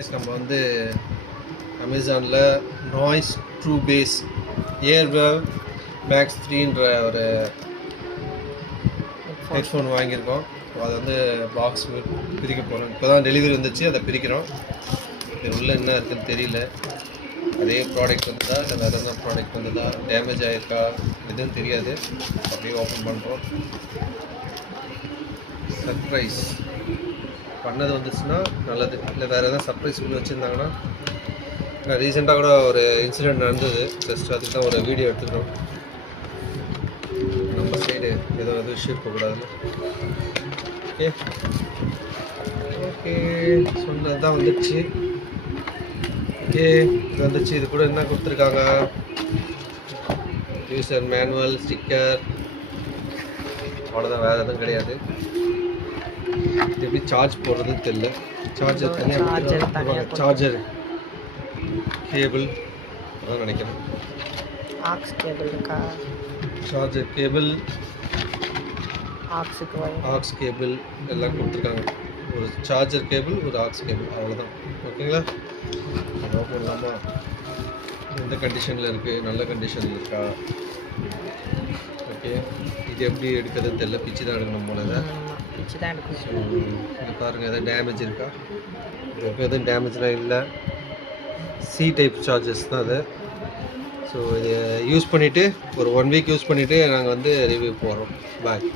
நம்ம வந்து அமேசானில் நாய்ஸ் ட்ரூ பேஸ் ஏர்வேவ் மேக்ஸ் 3ன்ற ஒரு ஹெட்ஃபோன் வாங்கியிருக்கோம். அதை வந்து பாக்ஸ் பிரிக்க போகிறோம். இப்போ தான் டெலிவரி வந்துச்சு, அதை பிரிக்கிறோம். இது உள்ளே என்ன இருக்குதுன்னு தெரியல. அதே ப்ராடக்ட் வந்ததா இல்லை வேறு எதனா ப்ராடக்ட் வந்ததா, டேமேஜ் ஆகிருக்கா எதுவும் தெரியாது. அப்படியே ஓப்பன் பண்ணுறோம். சர்ப்ரைஸ் பண்ணது வந்துச்சுன்னா நல்லது, இல்லை வேறு எதாவது சர்ப்ரைஸ் பண்ணி வச்சுருந்தாங்கன்னா. ரீசெண்டாக கூட ஒரு இன்சிடெண்ட் நடந்தது, ஜஸ்ட் அதுக்கு தான் ஒரு வீடியோ எடுத்துக்கிறோம். நம்ம சைடு ஏதோ இஷ்யூ இருக்கக்கூடாது. ஓகே ஓகே சொன்னது தான் வந்துடுச்சு. ஓகே இது வந்துச்சு. இது கூட என்ன கொடுத்துருக்காங்க, யூசர் மேனுவல், ஸ்டிக்கர், அவ்வளோதான், வேறு எதுவும் கிடையாது. இது எப்படி சார்ஜ் போடுறதுன்னு தெரியல. சார்ஜர் தனியாக, சார்ஜர் கேபிள் அதான் நினைக்கிறேன். ஆக்ஸ் கேபிள் இருக்கா, சார்ஜர் கேபிள், ஆக்ஸ் கேபிள் எல்லாம் கொடுத்துருக்காங்க. ஒரு சார்ஜர் கேபிள், ஒரு ஆக்ஸ் கேபிள், அவ்வளோதான். ஓகேங்களா? போடலாமா? எந்த கண்டிஷனில் இருக்குது, நல்ல கண்டிஷனில் இருக்கா? ஓகே, இது எப்படி எடுக்கிறதுன்னு தெரியல. பிச்சு தான் எடுக்கணும் போல. பிச்சு தான் எடுக்கணும். ஸோ இது பாருங்கள், எதாவது டேமேஜ் இருக்கா? இதுக்கு எதுவும் டேமேஜ்லாம் இல்லை. சி டைப் சார்ஜஸ் தான் அது. ஸோ இதை யூஸ் பண்ணிவிட்டு ஒரு 1 வீக் யூஸ் பண்ணிவிட்டு நாங்கள் வந்து ரிவ்யூ போடுறோம். பாய்.